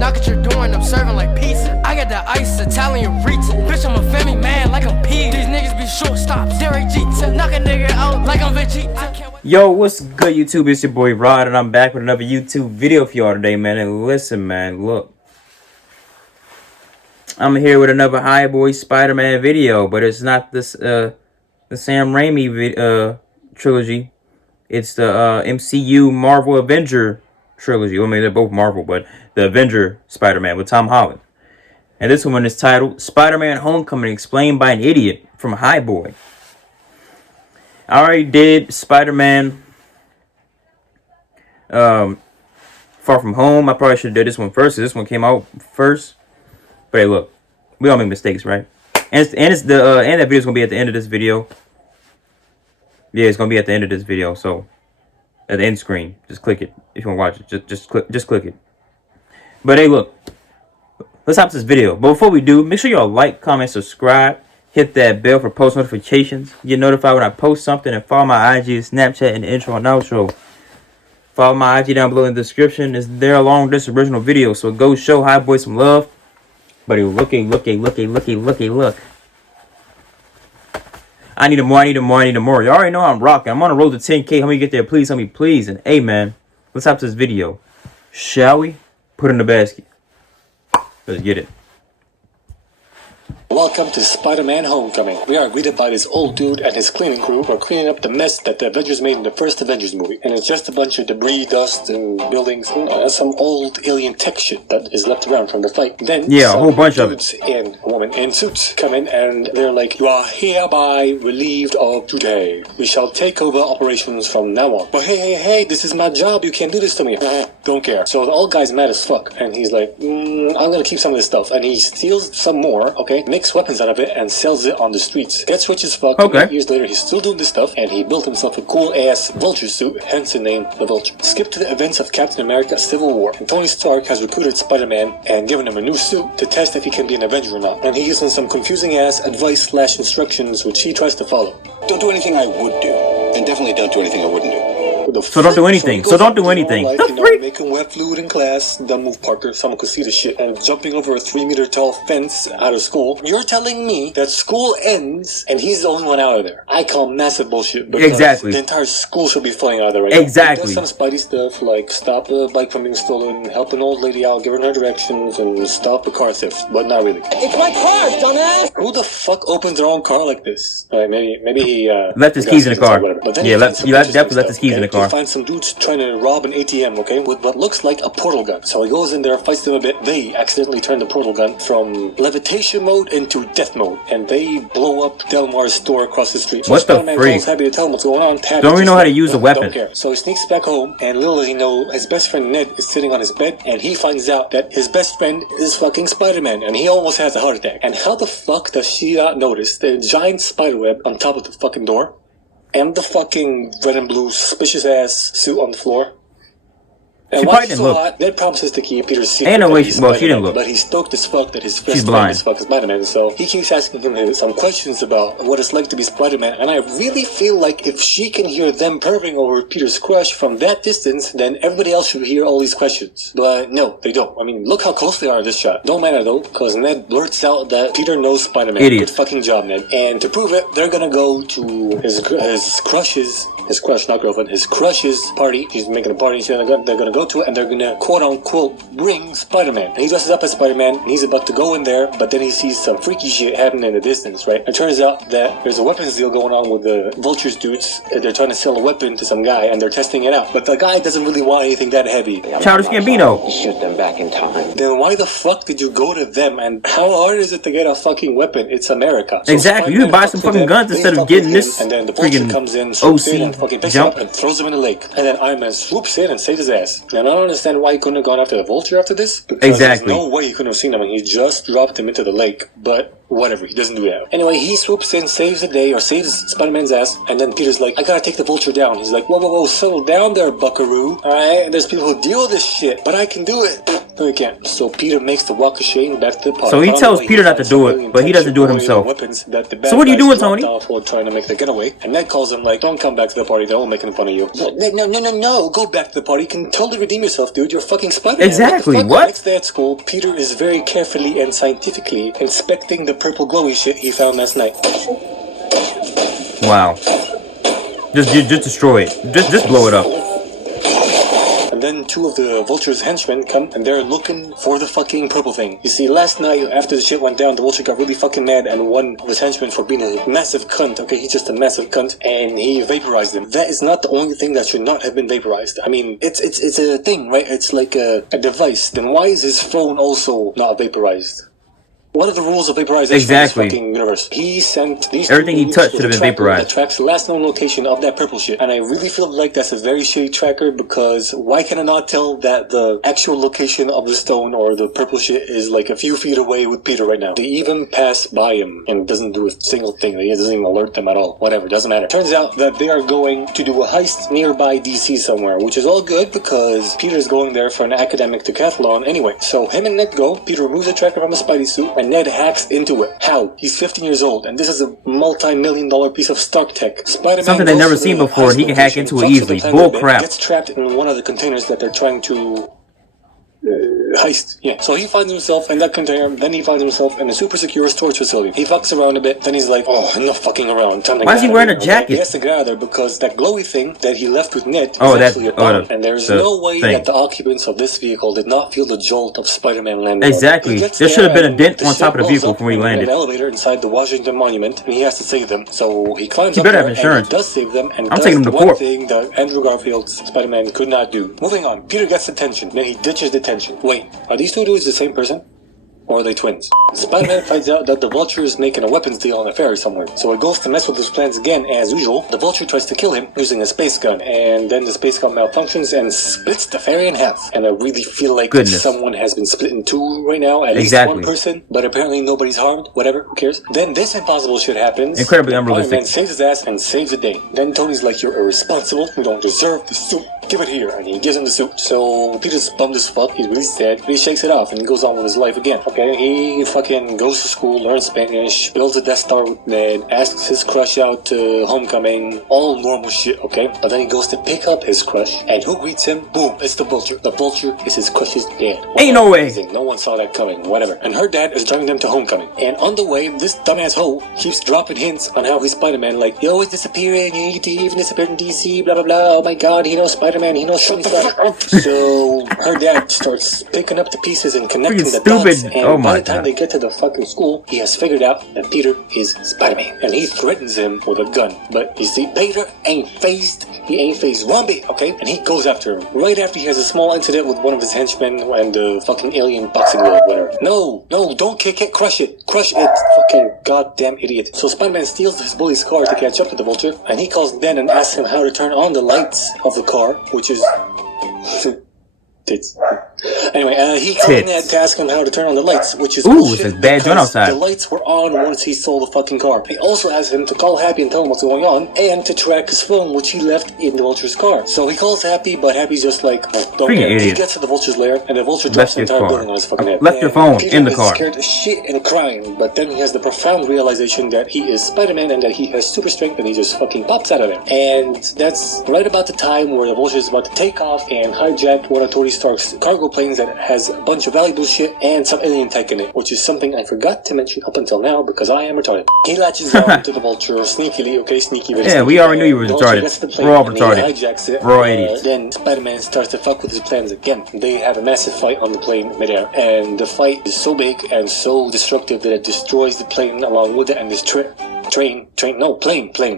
Knock at your door and I'm serving like pizza. I got the ice, Italian Rita. Bitch, I'm a family man like I'm P. These niggas be shortstops. Derek Jeter. Knock a nigga out like I'm Vegeta. Yo, what's good, YouTube? It's your boy Rod, and I'm back with another YouTube video for y'all today, man. And listen, man, look. I'm here with another High Boy Spider-Man video, but it's not this the Sam Raimi trilogy. It's the MCU Marvel Avenger trilogy. I mean, they're both Marvel, but the Avenger Spider-Man with Tom Holland. And this one is titled Spider-Man Homecoming Explained by an Idiot from High Boy. I already did Spider-Man Far From Home. I probably should have did this one first. This one came out first. But hey, look, we all make mistakes, right? And that video's gonna be at the end of this video. Yeah, it's gonna be at the end of this video. So at the end screen, just click it if you want to watch it. Just click it. But hey, look, let's hop to this video. But before we do, make sure y'all like, comment, subscribe, hit that bell for post notifications. Get notified when I post something, and follow my IG, Snapchat, and the intro and outro. Follow my IG down below in the description. It's there along with this original video. So go show High Boy some love. But look. I need more. You already know I'm rocking. I'm on the road to 10K. Help me get there, please. Help me, please. And hey, man, let's hop to this video. Shall we? Put it in the basket. Let's get it. Welcome to Spider-Man Homecoming. We are greeted by this old dude and his cleaning crew who are cleaning up the mess that the Avengers made in the first Avengers movie. And it's just a bunch of debris, dust, and buildings, and some old alien tech shit that is left around from the fight. Then a whole bunch of it. And a woman in suits come in and they're like, "You are hereby relieved of today. We shall take over operations from now on." But hey, this is my job. You can't do this to me. Don't care. So the old guy's mad as fuck. And he's like, I'm gonna keep some of this stuff. And he steals some more, okay? Makes weapons out of it and sells it on the streets. Gets rich as fuck. Okay. 8 years later, he's still doing this stuff, and he built himself a cool-ass vulture suit, hence the name the Vulture. Skip to the events of Captain America Civil War, and Tony Stark has recruited Spider-Man and given him a new suit to test if he can be an Avenger or not. And he gives him some confusing-ass advice/instructions, which he tries to follow. Don't do anything I would do, and definitely don't do anything I wouldn't do. So don't do anything. So don't do anything. Like, the freak? Making wet fluid in class, dumb move Parker, someone could see the shit, and jumping over a 3-meter tall fence out of school. You're telling me that school ends and he's the only one out of there? I call massive bullshit. Exactly. The entire school should be falling out of there right exactly. now. He does some Spidey stuff like stop a bike from being stolen, help an old lady out, give her directions, and stop a car theft, but not really. It's my car, dumbass! Who the fuck opens their own car like this? Maybe he left his keys in the car. But then yeah, definitely left his keys in the car. He finds some dudes trying to rob an ATM, okay, with what looks like a portal gun. So he goes in there, fights them a bit. They accidentally turn the portal gun from levitation mode into death mode, and they blow up Delmar's store across the street. So what the Spider-Man freak? calls Happy to tell him what's going on. Happy don't even know how to use a weapon. Don't care. So he sneaks back home, and little does he know, his best friend Ned is sitting on his bed, and he finds out that his best friend is fucking Spider-Man, and he almost has a heart attack. And how the fuck does she not notice the giant spiderweb on top of the fucking door? And the fucking red and blue suspicious ass suit on the floor. And she once didn't look. Ned promises to keep Peter's secret. Ain't no way. Well, she didn't look. But he's stoked as fuck that his best She's friend blind. is fucking Spider-Man. So he keeps asking him some questions about what it's like to be Spider-Man. And I really feel like if she can hear them purring over Peter's crush from that distance, then everybody else should hear all these questions. But no, they don't. I mean, look how close they are in this shot. Don't matter though, because Ned blurts out that Peter knows Spider-Man. Idiot. Good fucking job, Ned. And to prove it, they're gonna go to his crush, not girlfriend, his crush's party. He's making a party. They're gonna go to it, and they're gonna quote unquote bring Spider-Man. And he dresses up as Spider-Man, and he's about to go in there, but then he sees some freaky shit happening in the distance, right? It turns out that there's a weapons deal going on with the Vultures dudes. They're trying to sell a weapon to some guy, and they're testing it out. But the guy doesn't really want anything that heavy. Childish Gambino. Shoot them back in time. Then why the fuck did you go to them? And how hard is it to get a fucking weapon? It's America. So exactly. You can buy some fucking guns instead of getting this and then the Vulture comes in, swoops in, and fucking picks him up and throws him in the lake. And then Iron Man swoops in and saves his ass. And I don't understand why he couldn't have gone after the Vulture after this. Because exactly. There's no way he couldn't have seen him, and he just dropped him into the lake. But whatever, he doesn't do that. Anyway, he swoops in, saves the day, or saves Spider-Man's ass, and then Peter's like, I gotta take the Vulture down. He's like, whoa, settle down there, buckaroo. Alright, there's people who deal with this shit, but I can do it. No, he can't. So Peter makes the walk of shame back to the party. So he On the tells way, Peter not to finds do some it, alien but he type doesn't do it ship himself. weapons that the bad So what are you guys doing, dropped Tony? off while trying to make the getaway. And Ned calls him like, don't come back to the party, they're all making fun of you. No, go back to the party. You can totally redeem yourself, dude. You're fucking Spider-Man. Exactly, What? The fuck? what? Next day at school, Peter is very carefully and scientifically inspecting the purple glowy shit he found last night. Wow. Just destroy it. Just blow it up. And then two of the Vulture's henchmen come and they're looking for the fucking purple thing. You see, last night after the shit went down, the Vulture got really fucking mad and one of his henchmen for being a massive cunt. Okay, he's just a massive cunt, and he vaporized him. That is not the only thing that should not have been vaporized. I mean, it's a thing, right? It's like a device. Then why is his phone also not vaporized? What are the rules of vaporization Exactly. in this fucking universe? He sent these Everything he dudes touched with should have a been tracker vaporized. that tracks the last known location of that purple shit. And I really feel like that's a very shitty tracker, because why can I not tell that the actual location of the stone or the purple shit is like a few feet away with Peter right now? They even pass by him and doesn't do a single thing. He doesn't even alert them at all. Whatever, doesn't matter. Turns out that they are going to do a heist nearby DC somewhere, which is all good because Peter's going there for an academic decathlon anyway. So him and Ned go. Peter removes the tracker from his Spidey suit and Ned hacks into it. How? He's 15 years old, and this is a multi-million-dollar piece of Stark tech. Spider-Man Something they've goes never to seen the before, and he heist can hack location, into it fucks with easily. the plan Bull a bit, crap. Gets trapped in one of the containers that they're trying to heist. Yeah. So he finds himself in that container, then he finds himself in a super secure storage facility. He fucks around a bit, then he's like, oh, enough fucking around. Time to Why get is he out of wearing here, a okay? jacket? He has to get out of there because that glowy thing that he left with Ned Oh, is that- actually a oh, bomb. the- And there's the no way thing. that the occupants of this vehicle did not feel the jolt of Spider-Man landing. Exactly. He gets There should have there been a and dent the on ship top of the blows vehicle up before he in landed. an elevator inside the Washington Monument, and he has to save them. So he climbs He up better there have insurance. and he does save them, and I'm does taking him to the one court. thing that Andrew Garfield's Spider-Man could not do. Moving on, Peter gets detention, then he ditches detention. Wait, are these two dudes the same person? Or are they twins? Spider-Man finds out that the Vulture is making a weapons deal on a ferry somewhere. So he goes to mess with his plans again, as usual. The Vulture tries to kill him using a space gun, and then the space gun malfunctions and splits the ferry in half. And I really feel like Goodness. someone has been split in two right now, at Exactly. least one person, but apparently nobody's harmed. Whatever, who cares? Then this impossible shit happens. Incredibly Iron unrealistic. Man saves his ass and saves the day. Then Tony's like, you're irresponsible, you don't deserve the suit. Give it here, and he gives him the suit. So Peter's bummed as fuck, he's really sad, but he shakes it off and he goes on with his life again. Okay, he fucking goes to school, learns Spanish, builds a Death Star with Ned, asks his crush out to homecoming, all normal shit, okay? But then he goes to pick up his crush, and who greets him? Boom, it's the Vulture. The Vulture is his crush's dad. Ain't no way. Amazing. No one saw that coming, whatever. And her dad is driving them to homecoming. And on the way, this dumbass hoe keeps dropping hints on how he's Spider-Man, like, he always disappearing, he even disappeared in DC, blah blah blah, oh my god, he knows Spider-Man, he knows Tony Stark. So her dad starts picking up the pieces and connecting Freaking the dots, stupid. and Oh by my the time God. they get to the fucking school, he has figured out that Peter is Spider-Man. And he threatens him with a gun. But you see, Peter ain't phased. He ain't phased one bit, okay? And he goes after him. Right after he has a small incident with one of his henchmen and the fucking alien boxing glove, whatever. No, don't kick it, crush it. Crush it, fucking goddamn idiot. So Spider-Man steals his bully's car to catch up to the Vulture, and he calls Ned and asks him how to turn on the lights of the car, which is... Tits. Anyway, he called Tits. Ned to ask him how to turn on the lights, which is Ooh, bullshit it's a bad joint because outside. the lights were on once he stole the fucking car. He also asked him to call Happy and tell him what's going on, and to track his phone, which he left in the Vulture's car. So he calls Happy, but Happy's just like, don't Freaking care. He idiot. gets to the Vulture's lair, and the Vulture drops the Left entire your car. building on his fucking head. Left your And phone Peter in the is car. scared as shit and crying, but then he has the profound realization that he is Spider-Man and that he has super strength, and he just fucking pops out of there. And that's right about the time where the Vulture is about to take off and hijack one of Tony Stark's cargo planes that has a bunch of valuable shit and some alien tech in it, which is something I forgot to mention up until now because I am retarded. He latches on to the Vulture sneakily, okay, sneaky. Very Yeah, sneaky. we already knew you were The Vulture retarded. gets the plane We're all and retarded. He hijacks it. We're all idiots. Then Spider-Man starts to fuck with his plans again. They have a massive fight on the plane midair, and the fight is so big and so destructive that it destroys the plane along with it, and this plane.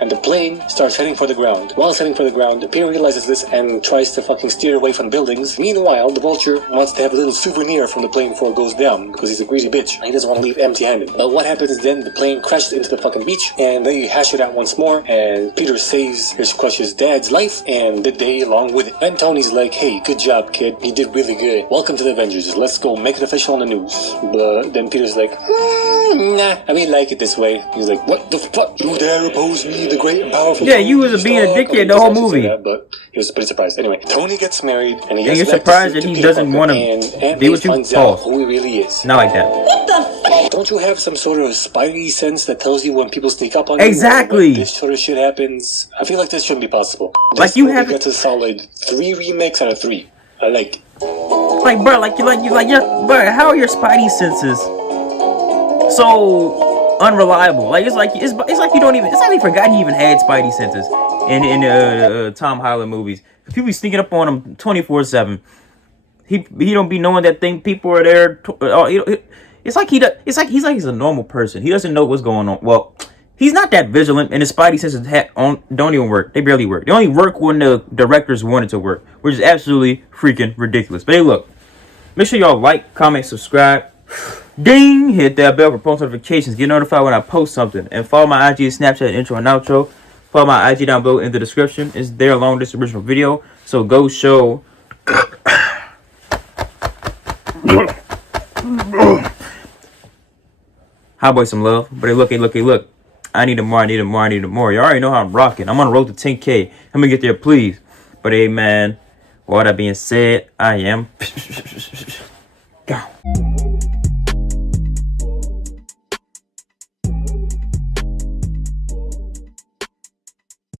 And the plane starts heading for the ground. While it's heading for the ground, Peter realizes this and tries to fucking steer away from buildings. Meanwhile, the Vulture wants to have a little souvenir from the plane before it goes down, because he's a greedy bitch. And he doesn't want to leave empty-handed. But what happens is then the plane crashes into the fucking beach, and they hash it out once more, and Peter saves his crush's dad's life, and the day along with it. And Tony's like, hey, good job, kid. You did really good. Welcome to the Avengers. Let's go make it official on the news. But then Peter's like, nah, I mean, like it this way. He's like, what? the fuck? You dare oppose me, the great and powerful? Yeah, you was being a Stark?" dickhead I mean, the whole he doesn't say movie. that, but he was pretty surprised. Anyway, Tony gets married, and he And gets you're back surprised to that he Peter doesn't Parker, wanna and Aunt be May with you? finds Pause. out who he really is. Not like that. Don't you have some sort of spidey sense that tells you when people sneak up on you? Exactly. Or when this sort of shit happens? I feel like this shouldn't be possible. Like, This you movie have- gets a solid 3 remakes out of 3. I like it. Like, bro, bro, how are your spidey senses so unreliable? Like, it's like you don't even. It's like he forgot he even had spidey senses in Tom Holland movies. People be sneaking up on him 24/7. He don't be knowing that people are there. It's like he's a normal person. He doesn't know what's going on. Well, he's not that vigilant, and his spidey senses don't even work. They barely work. They only work when the directors want it to work, which is absolutely freaking ridiculous. But hey, look, make sure y'all like, comment, subscribe, ding, hit that bell for post notifications, get notified when I post something, and follow my IG, Snapchat, intro, and outro. Follow my IG down below in the description. It's there along with this original video. So go show. Hi, boy, some love. But hey, look. I need more. You already know how I'm rocking. I'm on the road to 10K. Let me get there, please. But hey, man, with all that being said, I am gone.